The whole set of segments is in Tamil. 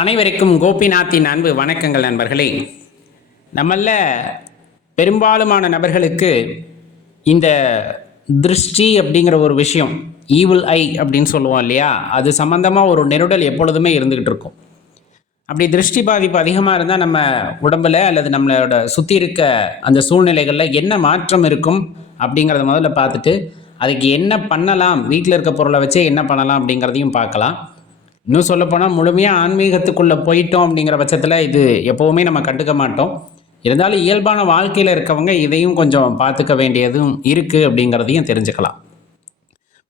அனைவருக்கும் கோபிநாத்தின் அன்பு வணக்கங்கள் நண்பர்களே. நம்மள பெரும்பாலுமான நபர்களுக்கு இந்த திருஷ்டி அப்படிங்கிற ஒரு விஷயம், ஈவில் ஐ அப்படின்னு சொல்லுவோம் இல்லையா, அது சம்மந்தமாக ஒரு நெருடல் எப்பொழுதுமே இருந்துக்கிட்டு இருக்கும். அப்படி திருஷ்டி பாதிப்பு அதிகமாக இருந்தால் நம்ம உடம்பில் அல்லது நம்மளோட சுற்றி இருக்க அந்த சூழ்நிலைகளில் என்ன மாற்றம் இருக்கும் அப்படிங்கிறத முதல்ல பார்த்துட்டு அதுக்கு என்ன பண்ணலாம், வீட்டில் இருக்க பொருளை வச்சே என்ன பண்ணலாம் அப்படிங்கிறதையும் பார்க்கலாம். இன்னும் சொல்லப்போனால் முழுமையாக ஆன்மீகத்துக்குள்ளே போயிட்டோம் அப்படிங்கிற பட்சத்தில் இது எப்போவுமே நம்ம கண்டுக்க மாட்டோம். இருந்தாலும் இயல்பான வாழ்க்கையில் இருக்கவங்க இதையும் கொஞ்சம் பார்த்துக்க வேண்டியதும் இருக்குது அப்படிங்கிறதையும் தெரிஞ்சுக்கலாம்.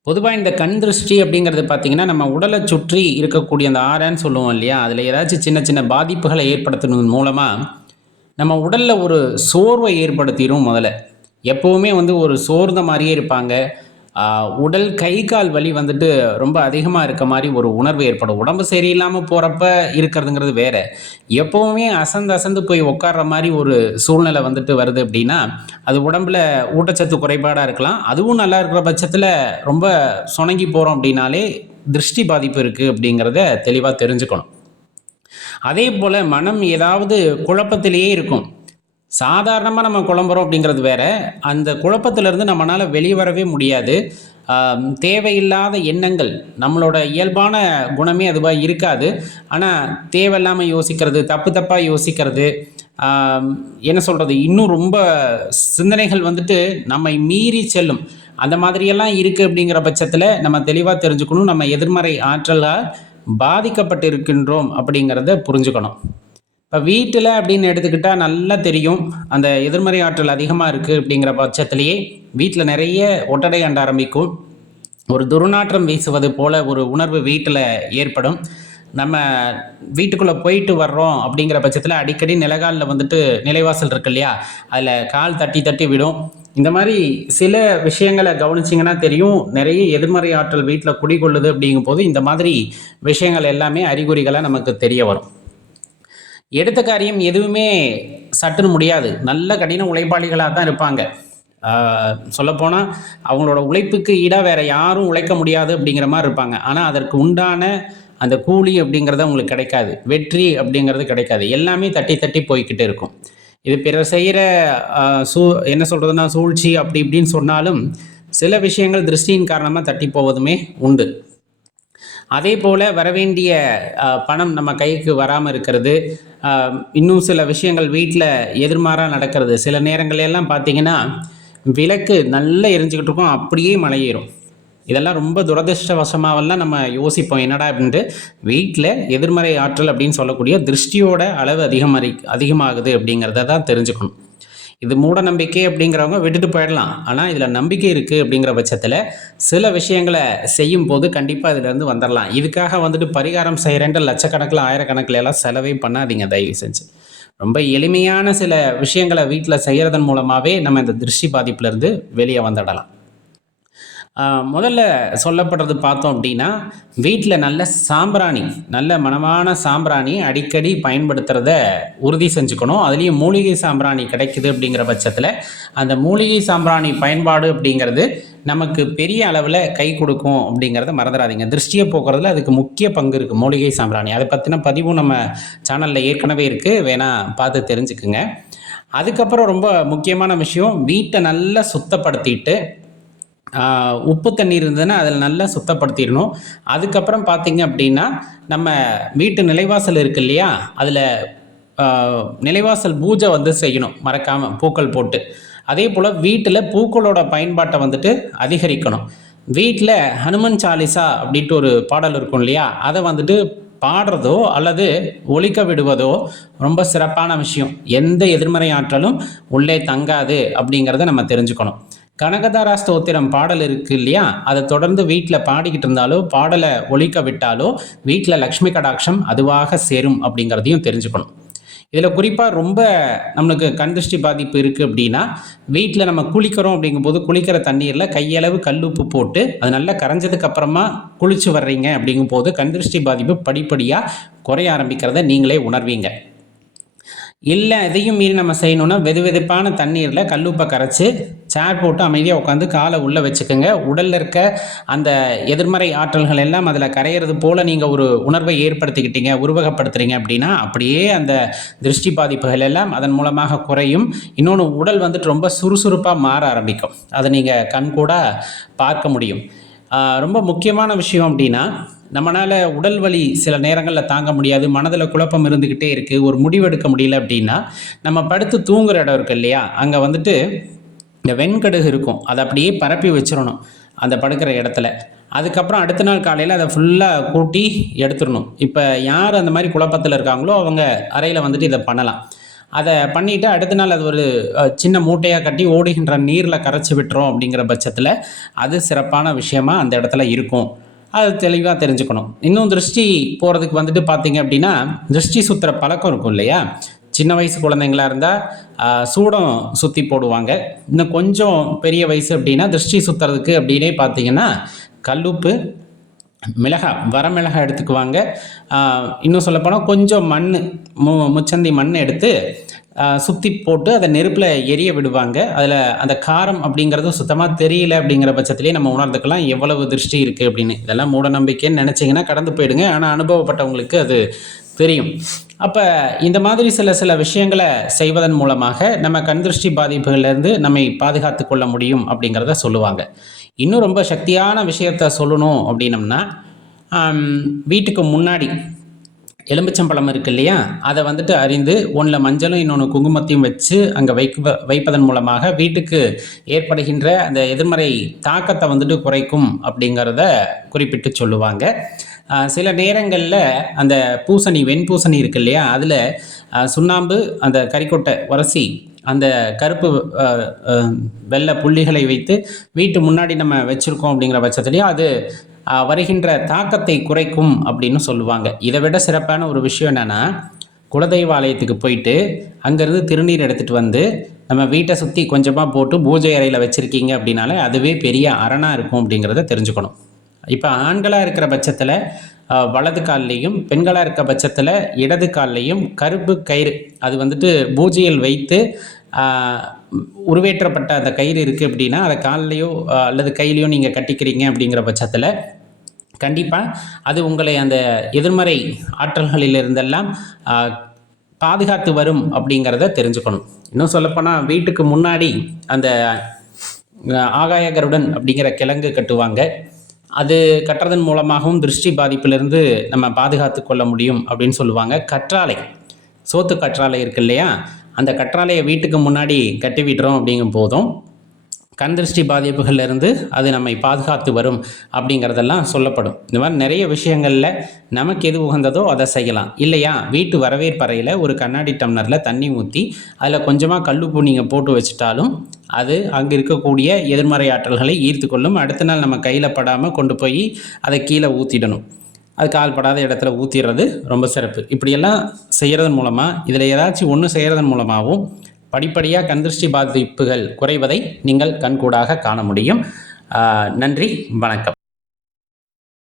பொதுவாக இந்த கண் திருஷ்டி அப்படிங்கிறது பார்த்திங்கன்னா, நம்ம உடலை சுற்றி இருக்கக்கூடிய அந்த ஆரன்னு சொல்லுவோம் இல்லையா, அதில் ஏதாச்சும் சின்ன சின்ன பாதிப்புகளை ஏற்படுத்துனது மூலமாக நம்ம உடலில் ஒரு சோர்வை ஏற்படுத்திடும். முதல்ல எப்போவுமே ஒரு சோர்ந்த மாதிரியே இருப்பாங்க. உடல் கை கால் வலி ரொம்ப அதிகமாக இருக்க மாதிரி ஒரு உணர்வு ஏற்படும். உடம்பு சரியில்லாமல் போகிறப்ப இருக்கிறதுங்கிறது வேற. எப்போவுமே அசந்து அசந்து போய் உட்கார்ற மாதிரி ஒரு சூழ்நிலை வருது அப்படின்னா, அது உடம்புல ஊட்டச்சத்து குறைபாடாக இருக்கலாம். அதுவும் நல்லா இருக்கிற பட்சத்தில் ரொம்ப சுணங்கி போகிறோம் அப்படின்னாலே திருஷ்டி பாதிப்பு இருக்குது அப்படிங்கிறத தெளிவாக தெரிஞ்சுக்கணும். அதே போல் மனம் ஏதாவது குழப்பத்திலேயே இருக்கும். சாதாரணமாக நம்ம குழம்புறோம் அப்படிங்கிறது வேற. அந்த குழப்பத்திலிருந்து நம்மளால் வெளிவரவே முடியாது. தேவையில்லாத எண்ணங்கள், நம்மளோட இயல்பான குணமே அதுவாக இருக்காது. ஆனால் தேவையில்லாமல் யோசிக்கிறது, தப்பு தப்பாக யோசிக்கிறது, என்ன சொல்கிறது, இன்னும் ரொம்ப சிந்தனைகள் நம்மை மீறி செல்லும். அந்த மாதிரியெல்லாம் இருக்குது. அப்படிங்கிற பட்சத்தில் நம்ம தெளிவாக தெரிஞ்சுக்கணும், நம்ம எதிர்மறை ஆற்றலால் பாதிக்கப்பட்டு இருக்கின்றோம் அப்படிங்கிறத புரிஞ்சுக்கணும். இப்போ வீட்டில் அப்படின்னு எடுத்துக்கிட்டால் நல்லா தெரியும், அந்த எதிர்மறை ஆற்றல் அதிகமாக இருக்குது. அப்படிங்கிற பட்சத்திலேயே வீட்டில் நிறைய ஒட்டடை அண்ட ஆரம்பிக்கும். ஒரு துர்நாற்றம் வீசுவது போல் ஒரு உணர்வு வீட்டில் ஏற்படும். நம்ம வீட்டுக்குள்ளே போயிட்டு வர்றோம் அப்படிங்கிற பட்சத்தில் அடிக்கடி நிலகாலில் நிலைவாசல் இருக்கு இல்லையா, அதில் கால் தட்டி தட்டி விடும். இந்த மாதிரி சில விஷயங்களை கவனிச்சிங்கன்னா தெரியும், நிறைய எதிர்மறை ஆற்றல் வீட்டில் குடிகொள்ளுது. அப்படிங்கும் போது இந்த மாதிரி விஷயங்கள் எல்லாமே அறிகுறிகளாக நமக்கு தெரிய வரும். எடுத்த காரியம் எதுவுமே சட்டுன்னு முடியாது. நல்ல கடின உழைப்பாளிகளாக தான் இருப்பாங்க. சொல்லப்போனால் அவங்களோட உழைப்புக்கு ஈடாக வேறு யாரும் உழைக்க முடியாது அப்படிங்கிற மாதிரி இருப்பாங்க. ஆனால் அதற்கு உண்டான அந்த கூலி அப்படிங்கிறது அவங்களுக்கு கிடைக்காது, வெற்றி அப்படிங்கிறது கிடைக்காது. எல்லாமே தட்டி தட்டி போய்கிட்டு இருக்கும். இது பிறர் செய்கிற என்ன சொல்கிறதுனா சூழ்ச்சி அப்படி இப்படின்னு சொன்னாலும் சில விஷயங்கள் திருஷ்டியின் காரணமாக தட்டி போவதுமே உண்டு. அதே போல் வரவேண்டிய பணம் நம்ம கைக்கு வராமல் இருக்கிறது, இன்னும் சில விஷயங்கள் வீட்டில் எதிர்மாறாக நடக்கிறது. சில நேரங்களெல்லாம் பார்த்திங்கன்னா விளக்கு நல்லா எரிஞ்சுக்கிட்டு இருக்கும், அப்படியே மழை ஏறும். இதெல்லாம் ரொம்ப துரதிருஷ்டவசமாகலாம் நம்ம யோசிப்போம், என்னடா அப்படின்ட்டு. வீட்டில் எதிர்மறை ஆற்றல் அப்படின்னு சொல்லக்கூடிய திருஷ்டியோட அளவு அதிகமாகுது அப்படிங்கிறத தான் தெரிஞ்சுக்கணும். இது மூட நம்பிக்கை அப்படிங்கிறவங்க விட்டுட்டு போயிடலாம். ஆனால் இதில் நம்பிக்கை இருக்குது அப்படிங்கிற பட்சத்தில் சில விஷயங்களை செய்யும் போது கண்டிப்பாக இதிலேருந்து வந்துடலாம். இதுக்காக பரிகாரம் செய்கிறேன்ட்டு லட்சக்கணக்கில் ஆயிரக்கணக்கில் எல்லாம் செலவே பண்ணாதீங்க தயவு செஞ்சு. ரொம்ப எளிமையான சில விஷயங்களை வீட்டில் செய்கிறதன் மூலமாகவே நம்ம இந்த திருஷ்டி பாதிப்புலேருந்து வெளியே வந்துடலாம். முதல்ல சொல்லப்படுறது பார்த்தோம் அப்படின்னா, வீட்டில் நல்ல சாம்பிராணி, நல்ல மணமான சாம்பிராணி அடிக்கடி பயன்படுத்துகிறத உறுதி செஞ்சுக்கணும். அதுலேயும் மூலிகை சாம்பிராணி கிடைக்குது அப்படிங்கிற பட்சத்தில் அந்த மூலிகை சாம்பிராணி பயன்பாடு அப்படிங்கிறது நமக்கு பெரிய அளவில் கை கொடுக்கும் அப்படிங்கிறத மறந்துடாதீங்க. திருஷ்டியை போக்குறதுல அதுக்கு முக்கிய பங்கு இருக்குது மூலிகை சாம்பிராணி. அதை பற்றின பதிவும் நம்ம சேனலில் ஏற்கனவே இருக்குது, வேணால் பார்த்து தெரிஞ்சுக்குங்க. அதுக்கப்புறம் ரொம்ப முக்கியமான விஷயம், வீட்டை நல்லா சுத்தப்படுத்திட்டு உப்பு தண்ணீர் இருந்ததுன்னா அதில் நல்லா சுத்தப்படுத்திடணும். அதுக்கப்புறம் பார்த்திங்க அப்படின்னா, நம்ம வீட்டு நிலைவாசல் இருக்குது இல்லையா, அதில் நிலைவாசல் பூஜை செய்யணும் மறக்காமல், பூக்கள் போட்டு. அதே போல் வீட்டில் பூக்களோட பயன்பாட்டை அதிகரிக்கணும். வீட்டில் ஹனுமன் சாலிசா அப்படின்ட்டு ஒரு பாடல் இருக்கும் இல்லையா, அதை பாடுறதோ அல்லது ஒலிக்க விடுவதோ ரொம்ப சிறப்பான விஷயம். எந்த எதிர்மறை ஆற்றலும் உள்ளே தங்காது அப்படிங்கிறத நம்ம தெரிஞ்சுக்கணும். கனகதாரா ஸ்தோத்திரம் பாடல் இருக்குது இல்லையா, அதை தொடர்ந்து வீட்டில் பாடிக்கிட்டு இருந்தாலோ பாடலை ஒலிக்க விட்டாலோ வீட்டில் லக்ஷ்மி கடாட்சம் அதுவாக சேரும் அப்படிங்கிறதையும் தெரிஞ்சுக்கணும். இதில் குறிப்பாக ரொம்ப நம்மளுக்கு கண் திருஷ்டி பாதிப்பு இருக்குது அப்படின்னா, வீட்டில் நம்ம குளிக்கிறோம் அப்படிங்கும்போது குளிக்கிற தண்ணீரில் கையளவு கல்லுப்பு போட்டு அது நல்லா கரைஞ்சதுக்கு அப்புறமா குளிச்சு வர்றீங்க அப்படிங்கும்போது கண் திருஷ்டி பாதிப்பு படிப்படியாக குறைய ஆரம்பிக்கிறத நீங்களே உணர்வீங்க. இல்லை இதையும் மீறி நம்ம செய்யணும்னா வெதுவெதுப்பான தண்ணீரில் கல்லுப்பை கரைச்சி சேர் போட்டு அமைதியாக உட்காந்து காலை உள்ளே வச்சுக்கோங்க. உடலில் இருக்க அந்த எதிர்மறை ஆற்றல்கள் எல்லாம் அதில் கரையிறது போல் நீங்கள் ஒரு உணர்வை ஏற்படுத்திக்கிட்டீங்க, உருவகப்படுத்துறீங்க அப்படின்னா அப்படியே அந்த திருஷ்டி பாதிப்புகள் எல்லாம் அதன் மூலமாக குறையும். இன்னொன்று, உடல் வந்துட்டு ரொம்ப சுறுசுறுப்பாக மாற ஆரம்பிக்கும். அதை நீங்கள் கண்கூட பார்க்க முடியும். ரொம்ப முக்கியமான விஷயம் அப்படின்னா, நம்மளால் உடல் வலி சில நேரங்களில் தாங்க முடியாது, மனதில் குழப்பம் இருந்துக்கிட்டே இருக்குது, ஒரு முடிவெடுக்க முடியல அப்படின்னா, நம்ம படுத்து தூங்குற இடம் இருக்குது இல்லையா, அங்கே வந்துட்டு இந்த வெண்கடுகு இருக்கும், அதை அப்படியே பரப்பி வச்சிடணும் அந்த படுக்கிற இடத்துல. அதுக்கப்புறம் அடுத்த நாள் காலையில் அதை ஃபுல்லாக கூட்டி எடுத்துடணும். இப்போ யார் அந்த மாதிரி குழப்பத்தில் இருக்காங்களோ அவங்க அறையில் வந்துட்டு இதை பண்ணலாம். அதை பண்ணிவிட்டு அடுத்த நாள் அது ஒரு சின்ன மூட்டையாக கட்டி ஓடுகின்ற நீரில் கரைச்சி விட்டுறோம் அப்படிங்கிற பட்சத்தில் அது சிறப்பான விஷயமா அந்த இடத்துல இருக்கும். அது தெளிவாக தெரிஞ்சுக்கணும். இன்னும் திருஷ்டி போகிறதுக்கு வந்துட்டு பார்த்தீங்க அப்படின்னா, திருஷ்டி சுற்றுற பழக்கம் இருக்கும் இல்லையா, சின்ன வயசு குழந்தைங்களாக இருந்தால் சூடம் சுற்றி போடுவாங்க. இன்னும் கொஞ்சம் பெரிய வயசு அப்படின்னா திருஷ்டி சுற்றுறதுக்கு அப்படின்னே பார்த்தீங்கன்னா கல்லுப்பு, மிளகாய், வரமிளகாய் எடுத்துக்குவாங்க. இன்னும் சொல்லப்போனால் கொஞ்சம் மண், முச்சந்தி மண் எடுத்து சுற்றி போட்டு அதை நெருப்பில் எரிய விடுவாங்க. அதில் அந்த காரம் அப்படிங்கிறது சுத்தமாக தெரியல அப்படிங்கிற பட்சத்துலேயே நம்ம உணர்ந்துக்கலாம் எவ்வளவு திருஷ்டி இருக்குது அப்படின்னு. இதெல்லாம் மூட நம்பிக்கைன்னு நினச்சிங்கன்னா கடந்து போயிடுங்க. ஆனால் அனுபவப்பட்டவங்களுக்கு அது தெரியும். அப்போ இந்த மாதிரி சில விஷயங்களை செய்வதன் மூலமாக நம்ம கண் திருஷ்டி பாதிப்புகள்லேருந்து நம்மை பாதுகாத்து கொள்ள முடியும் அப்படிங்கிறத சொல்லுவாங்க. இன்னும் ரொம்ப சக்தியான விஷயத்த சொல்லணும் அப்படின்னம்னா, வீட்டுக்கு முன்னாடி எலும்பிச்சம்பழம் இருக்குது இல்லையா, அதை வந்துட்டு அறிந்து ஒன்றில் மஞ்சளும் இன்னொன்று குங்குமத்தையும் வச்சு அங்கே வைப்பதன் மூலமாக வீட்டுக்கு ஏற்படுகின்ற அந்த எதிர்மறை தாக்கத்தை வந்துட்டு குறைக்கும் அப்படிங்கிறத குறிப்பிட்டு சொல்லுவாங்க. சில நேரங்களில் அந்த பூசணி, வெண்பூசணி இருக்குது இல்லையா, அதில் சுண்ணாம்பு, அந்த கறிக்கொட்டை உரசி அந்த கருப்பு வெள்ளை புள்ளிகளை வைத்து வீட்டு முன்னாடி நம்ம வச்சுருக்கோம் அப்படிங்கிற பட்சத்துலேயும் அது வருகின்ற தாக்கத்தை குறைக்கும் அப்படின்னு சொல்லுவாங்க. இதை விட சிறப்பான ஒரு விஷயம் என்னென்னா, குலதெய்வ ஆலயத்துக்கு போயிட்டு அங்கேருந்து திருநீர் எடுத்துகிட்டு வந்து நம்ம வீட்டை சுற்றி கொஞ்சமாக போட்டு பூஜை அறையில் வச்சுருக்கீங்க அப்படின்னாலே அதுவே பெரிய அரணாக இருக்கும் அப்படிங்கிறத தெரிஞ்சுக்கணும். இப்போ ஆண்களாக இருக்கிற பட்சத்தில் வலது கால்லையும், பெண்களாக இருக்க பட்சத்தில் இடது கால்லையும் கருப்பு கயிறு, அது வந்துட்டு பூஜையில் வைத்து உருவேற்றப்பட்ட அந்த கயிறு இருக்குது அப்படின்னா அதை கால்லையோ அல்லது கையிலையோ நீங்கள் கட்டிக்கிறீங்க அப்படிங்கிற பட்சத்தில் கண்டிப்பாக அது உங்களை அந்த எதிர்மறை ஆற்றல்களிலிருந்தெல்லாம் பாதுகாத்து வரும் அப்படிங்கிறத தெரிஞ்சுக்கணும். இன்னும் சொல்லப்போனால் வீட்டுக்கு முன்னாடி அந்த ஆகாய கருடன் அப்படிங்கிற கிழங்கு கட்டுவாங்க. அது கட்டுறதன் மூலமாகவும் திருஷ்டி பாதிப்பிலிருந்து நம்ம பாதுகாத்து கொள்ள முடியும் அப்படின்னு சொல்லுவாங்க. கற்றாழை, சோத்து கற்றாழை இருக்கு இல்லையா, அந்த கற்றாழையை வீட்டுக்கு முன்னாடி கட்டி விடுறோம் அப்படிங்கும் போதும் கண் திருஷ்டி பாதிப்புகள்லேருந்து அது நம்மை பாதுகாத்து வரும் அப்படிங்கிறதெல்லாம் சொல்லப்படும். இந்த மாதிரி நிறைய விஷயங்களில் நமக்கு எது உகந்ததோ அதை செய்யலாம். இல்லையா, வீட்டு வரவேற்பறையில் ஒரு கண்ணாடி டம்ளரில் தண்ணி ஊற்றி அதில் கொஞ்சமாக கல்லுப்பு நீங்கள் போட்டு வச்சுட்டாலும் அது அங்கே இருக்கக்கூடிய எதிர்மறை ஆற்றல்களை ஈர்த்து கொள்ளும். அடுத்த நாள் நம்ம கையில் படாமல் கொண்டு போய் அதை கீழே ஊற்றிடணும். அது கால்படாத இடத்துல ஊற்றிடுறது ரொம்ப சிறப்பு. இப்படியெல்லாம் செய்கிறதன் மூலமாக, இதில் ஏதாச்சும் ஒன்று செய்கிறதன் மூலமாகவும் படிப்படியாக கண்திருஷ்டி பாதிப்புகள் குறைவதை நீங்கள் கண்கூடாக காண முடியும். நன்றி, வணக்கம்.